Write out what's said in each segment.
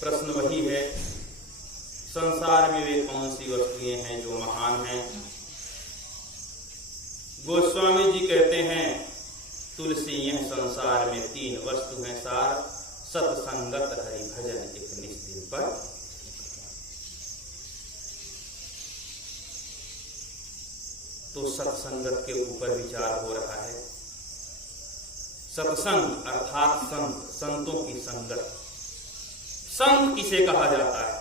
प्रश्न वही है, संसार में वे कौन सी वस्तुएं हैं जो महान हैं? गोस्वामी जी कहते हैं, तुलसी यह संसार में 3 वस्तु हैं सार, सत्संगत हरि भजन एक निस्दिन पर। तो सत्संगत के ऊपर विचार हो रहा है। सत्संग अर्थात संत, संतों की संगत। संत किसे कहा जाता है?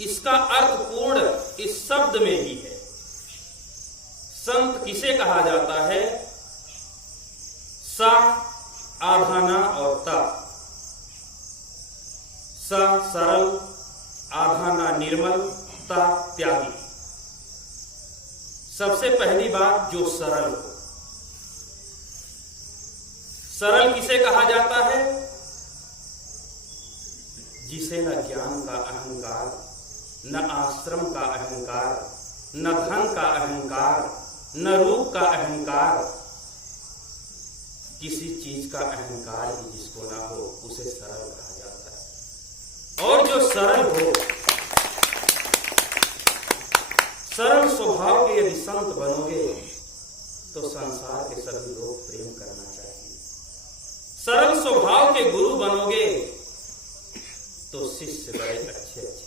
इसका अर्थ पूर्ण इस शब्द में ही है। संत किसे कहा जाता है? सा आधाना और ता। सा सरल, आधाना निर्मल, ता त्यागी। सबसे पहली बात, जो सरल हो। सरल किसे कहा जाता है? जिसे न ज्ञान का अहंकार, न आश्रम का अहंकार, न धन का अहंकार, न रूप का अहंकार, किसी चीज का अहंकार ही जिसको ना हो उसे सरल कहा जाता है। और जो सरल हो, सरल स्वभाव के यदि संत बनोगे तो संसार के सभी लोग प्रेम करना चाहिए। सरल स्वभाव के गुरु बनोगे तो शिष्य बड़े अच्छे अच्छे।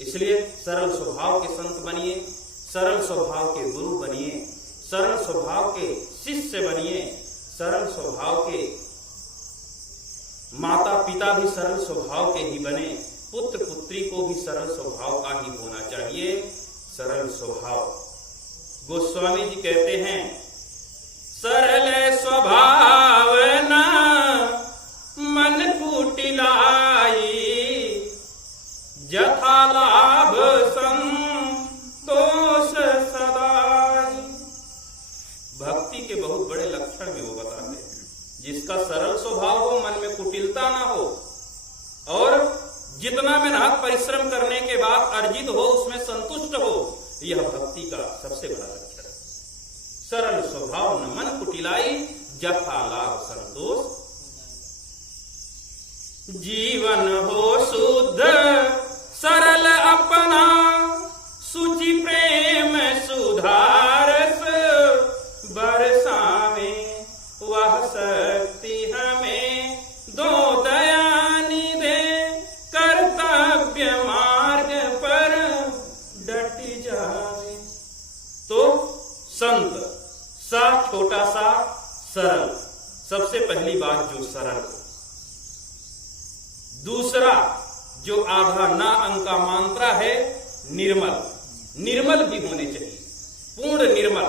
इसलिए सरल स्वभाव के संत बनिए, सरल स्वभाव के गुरु बनिए, सरल स्वभाव के शिष्य बनिए, सरल स्वभाव के माता पिता भी सरल स्वभाव के ही बने, पुत्र पुत्री को भी सरल स्वभाव का ही होना चाहिए। सरल स्वभाव। गोस्वामी जी कहते हैं, सरल स्वभाव न मन कुटिलाई, जथा लाभ संतोष सदाई। भक्ति के बहुत बड़े लक्षण में वो बताते हैं, जिसका सरल स्वभाव हो, मन में कुटिलता ना हो, और जितना मेहनत परिश्रम करने के बाद अर्जित हो उसमें संतुष्ट हो, यह भक्ति का सबसे बड़ा लक्षण है। सरल स्वभाव न मन कुटिलाई, जथा लाभ संतोष। जीवन हो शुद्ध सरल अपना, सुचि प्रेम सुधारस, बरसावे वह शक्ति हमें, दो दयानी दे, कर्तव्य मार्ग पर डट जावे। तो संत, सा छोटा सा, सरल। सबसे पहली बात जो सरल। दूसरा जो आधा ना अंक का मात्रा है, निर्मल। निर्मल भी होने चाहिए, पूर्ण निर्मल।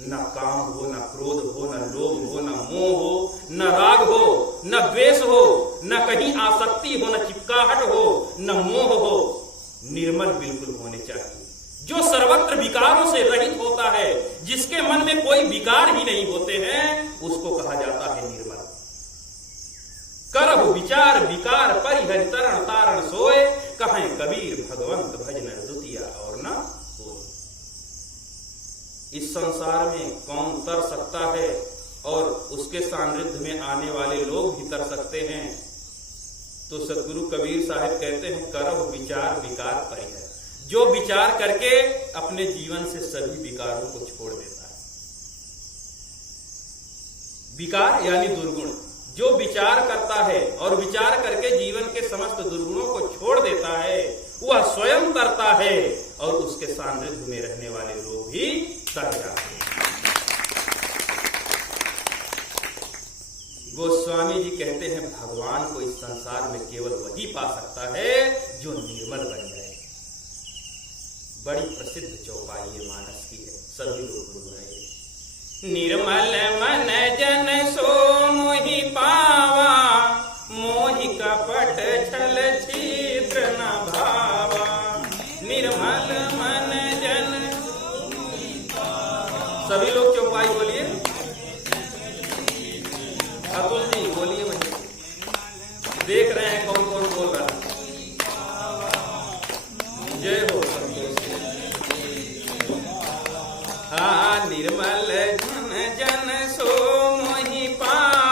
न काम हो, न क्रोध हो, न लोभ हो, न मोह हो, न राग हो, न द्वेष हो, न कहीं आसक्ति हो, न चिपकाहट हो, न मोह हो। निर्मल बिल्कुल होने चाहिए। जो सर्वत्र विकारों से रहित होता है, जिसके मन में कोई विकार ही नहीं होते हैं, उसको कहा जाता है निर्मल। करहु विचार विकार परिहरि तरण तारण सोए, कहें कबीर भगवंत भजन द्वितीया और न कोई। इस संसार में कौन तर सकता है, और उसके सानिध्य में आने वाले लोग भी तर सकते हैं। तो सदगुरु कबीर साहब कहते हैं, करहु विचार विकार परिहरि। जो विचार करके अपने जीवन से सभी विकारों को छोड़ देता है। विकार यानी दुर्गुण। जो विचार करता है और विचार करके जीवन के समस्त दुर्गुणों को छोड़ देता है, वह स्वयं तरता है, और उसके सानिध्य में रहने वाले लोग भी तर जाते हैं। गोस्वामी जी कहते हैं, भगवान को इस संसार में केवल वही पा सकता है जो निर्मल बन जाए। बड़ी प्रसिद्ध चौपाई ये मानस की है, सभी लोग बोल रहे हैं। निर्मल मन जन सो मोहि पावा, मोहि कपट छल छिद्र न भावा। निर्मल मन जन सभी लोग चौपाई बोलिए। अतुल जी बोलिए, वही देख रहे हैं कौन कौन बोल रहा है। जय हो संतोष। हाँ, निर्मल जन सो मोहि पावा,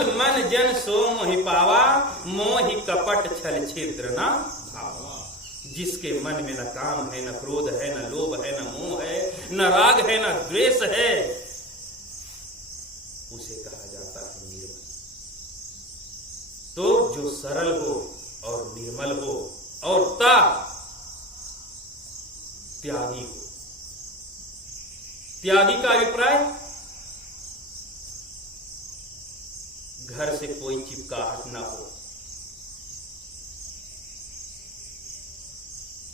निर्मल मन जन सो मोहि पावा, मोहि कपट छल छिद्र ना भावा। जिसके मन में न काम है, न क्रोध है, न लोभ है, न मोह है, न राग है, न द्वेष है, उसे कहा जाता है निर्मल। तो जो सरल हो और निर्मल हो और त्यागी हो। त्यागी का अभिप्राय, घर से कोई चिपकाहट ना हो।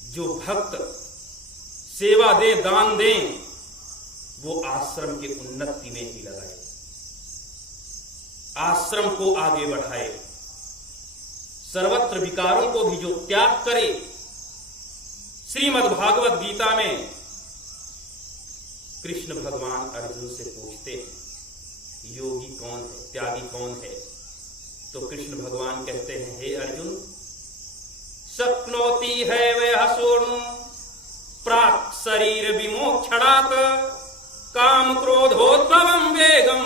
जो भक्त सेवा दे, दान दे, वो आश्रम के उन्नति में ही लगाए, आश्रम को आगे बढ़ाए। सर्वत्र विकारों को भी जो त्याग करे। श्रीमद् भागवत गीता में कृष्ण भगवान अर्जुन से पूछते हैं, योगी कौन है, त्यागी कौन है? तो कृष्ण भगवान कहते हैं, हे अर्जुन, शक्नोति है वह सोनु प्राक् शरीर विमोक्षणात्, काम क्रोधोद्भवं वेगम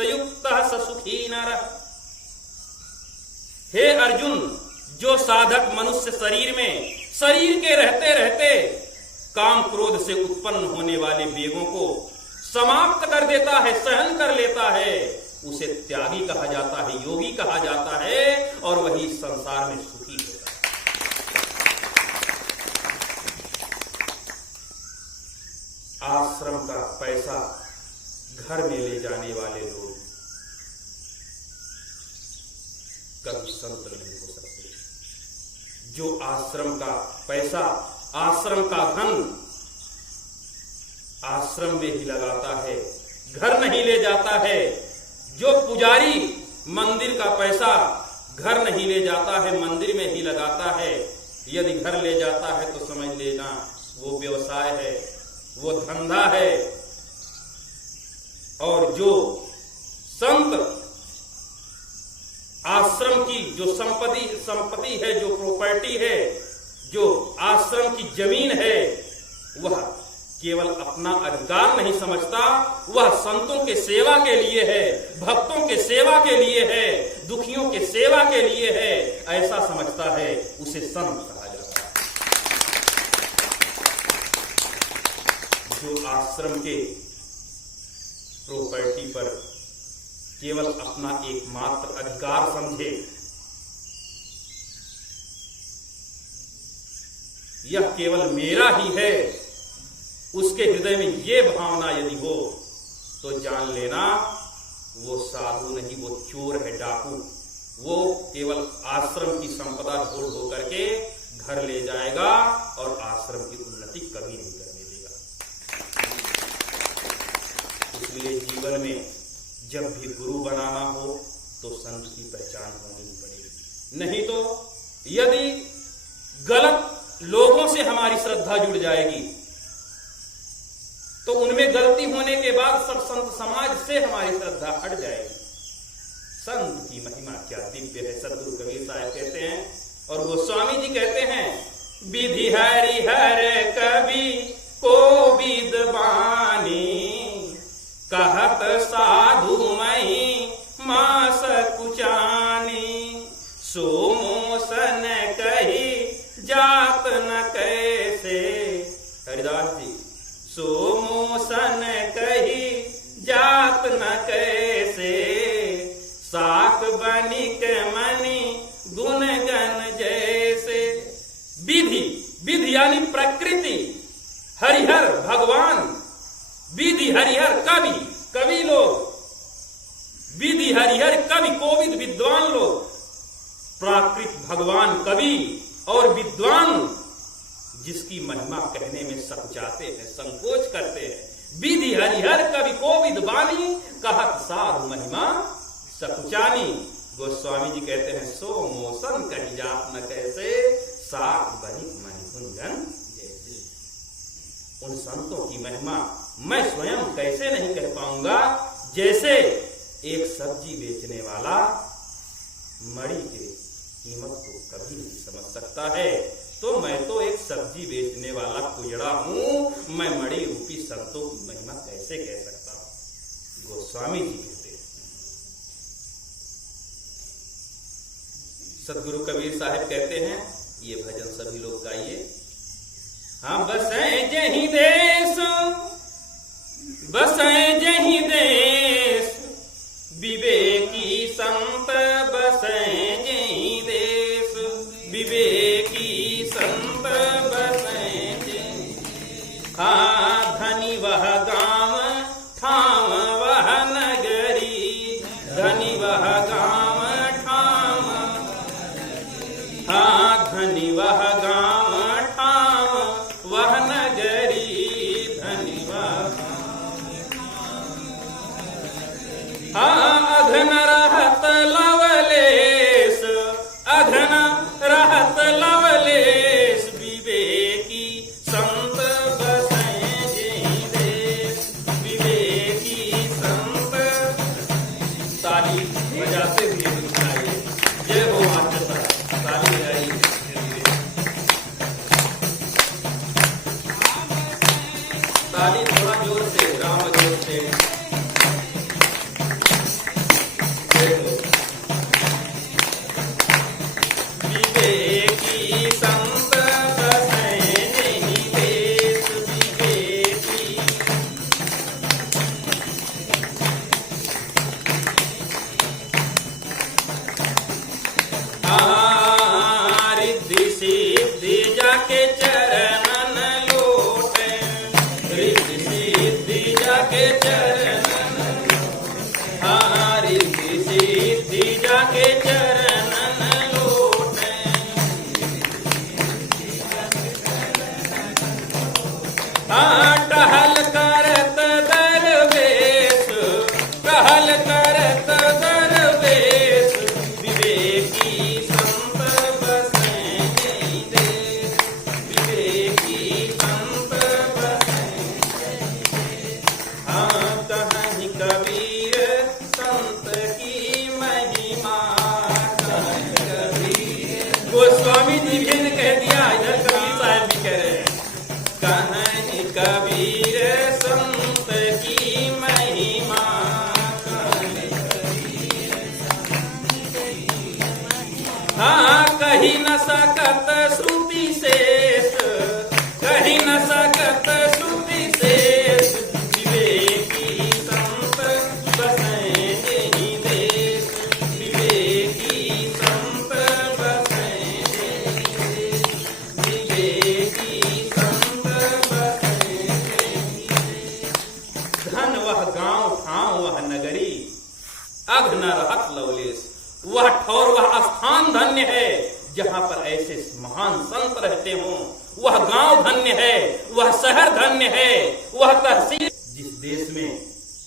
युक्तः स सुखी नरः। हे अर्जुन, जो साधक मनुष्य शरीर के रहते रहते काम क्रोध से उत्पन्न होने वाले वेगों को समाप्त कर देता है, सहन कर लेता है, उसे त्यागी कहा जाता है, योगी कहा जाता है, और वही संसार में सुखी होता है। आश्रम का पैसा घर में ले जाने वाले लोग कभी संत नहीं हो सकते। जो आश्रम का पैसा, आश्रम का धन आश्रम में ही लगाता है, घर नहीं ले जाता है। जो पुजारी मंदिर का पैसा घर नहीं ले जाता है, मंदिर में ही लगाता है। यदि घर ले जाता है तो समझ लेना वो व्यवसाय है, वो धंधा है। और जो संत आश्रम की जो संपत्ति है, जो प्रॉपर्टी है, जो आश्रम की जमीन है, वह केवल अपना अधिकार नहीं समझता, वह संतों के सेवा के लिए है, भक्तों के सेवा के लिए है, दुखियों के सेवा के लिए है, ऐसा समझता है, उसे संत कहा जाता है। जो आश्रम के प्रॉपर्टी पर केवल अपना एकमात्र अधिकार समझे, यह केवल मेरा ही है, उसके हृदय में ये भावना यदि हो तो जान लेना वो साधु नहीं, वो चोर है, डाकू। वो केवल आश्रम की संपदा ढोल ढो करके घर ले जाएगा और आश्रम की उन्नति कभी नहीं करने देगा। इसलिए जीवन में जब भी गुरु बनाना हो तो संत की पहचान होनी पड़ेगी। नहीं तो यदि गलत लोगों से हमारी श्रद्धा जुड़ जाएगी तो उनमें गलती होने के बाद सब संत समाज से हमारी श्रद्धा हट जाएगी। संत की महिमा क्या दिव्य है, सदगुरु कबीर साहब कहते हैं और गोस्वामी जी कहते हैं, विधि हरि हर कवि को विद्वानी, कहत साधु मई मास कुचानी, सो मोसन कही जात न कैसे। हरिदास जी, सो मोसन कही जात न कैसे, साक बनिक मणि गुण गण जैसे। विधि, विधि यानी प्रकृति, हरिहर भगवान, विधि हरिहर कवि, कवि लोग, विधि हरिहर कवि कोविद विद्वान लोग, प्राकृत भगवान कवि और विद्वान जिसकी महिमा कहने में सकुचाते हैं, संकोच करते हैं। विधि हरिहर कवि कोविद वाणी, कहत साधु महिमा सकुचानी। गोस्वामी जी कहते हैं, सो मोसन कही जात न कैसे, साख बनिक मणि गुंजन जैसे। उन संतों की महिमा मैं स्वयं कैसे नहीं कह पाऊंगा, जैसे एक सब्जी बेचने वाला मणि के कीमत को कभी नहीं समझ सकता है। तो मैं तो एक सब्जी बेचने वाला कुजड़ा हूं, मैं मणि रूपी संतों की महिमा कैसे कह सकता हूं। गोस्वामी जी कहते हैं, सदगुरु कबीर साहब कहते हैं, ये भजन सभी लोग गाइए। हाँ, बसै जहीं देश, बसै जहीं देश, विवेकी संत बसै जहीं देश, विवेकी संत बसै जहीं। हाँ, धनी वह गांव, ठाम वह नगरी, धनी वह गांव, ठाम। हाँ, धनी वह गांव, ठाम वह नगरी, धनी वह। हाँ, अघन रहत लवलेश, अघन रहत लवलेश, विवेकी संत बसै जहीं देश, विवेकी संत। ताली बजाते हुए सुनाइए, जय हो मास्टर साहब, ताली बजाइए। ताली थोड़ा जोर से, राम जोर से। विवेकी संत बसै जहीं देश, विवेकी। रिद्धि सिद्धि जाके चरणन लोटे, रिद्धि सिद्धि जाके चरणन। हाँ, रिद्धि सिद्धि जाके चरणन लोटे। हाँ, टहल करत दरवेश, टहल करत दरवेश, विवेकी संत बसै जहीं देश, विवेकी संत बसै जहीं देश। हाँ, कहीं कबीर संत की महिमा, कहीं कबीर। गोस्वामी जी भी ने कह दिया, इधर कबीर साहब भी कह रहे हैं, कहीं कबीर संत की महिमा, कहीं कबीर संत की महिमा। हाँ, कही न सकत श्रुति शेष, कही न सकत श्रुति शेष, विवेकी संत बसै जहीं देश, विवेकी संत बसै जहीं देश, विवेकी संत बसै जहीं देश। धन वह गांव, ठाव वह नगरी, अघ न रहत लवलेश। वह ठौर, वह स्थान धन्य है जहां पर ऐसे महान संत रहते हों। वह गांव धन्य है, वह शहर धन्य है, वह तहसील, जिस देश में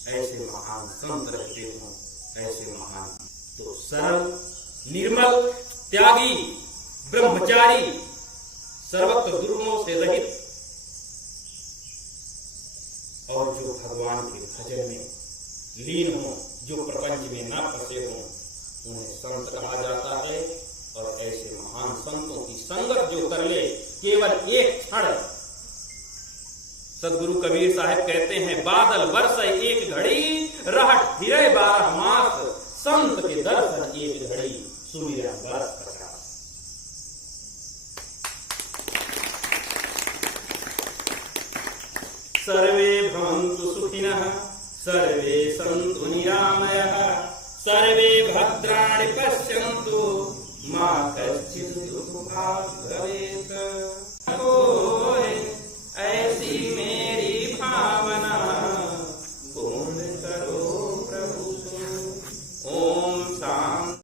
ऐसे महान संत रहते हों, ऐसे महान। तो सरल, निर्मल, त्यागी, ब्रह्मचारी, सर्वत्र दुर्गुणों से रहित, और जो भगवान के भजन में लीन हो, जो प्रपंच में न फंसे हों, उन्हें संत कहा जाता है। और ऐसे महान संतों की संगत जो कर ले केवल एक क्षण, सदगुरु कबीर साहब कहते हैं, बादल बरसे एक घड़ी, रहट फिरे 12 मास, संत के दर्शन एक घड़ी, सुमिरन बरस 50। सर्वे भवन्तु सुखिनः, सर्वे सन्तु निरामयाः, सर्वे भद्राणि पश्यन्तु, मा कश्चित् दुःखभाग् भवेत्। कोई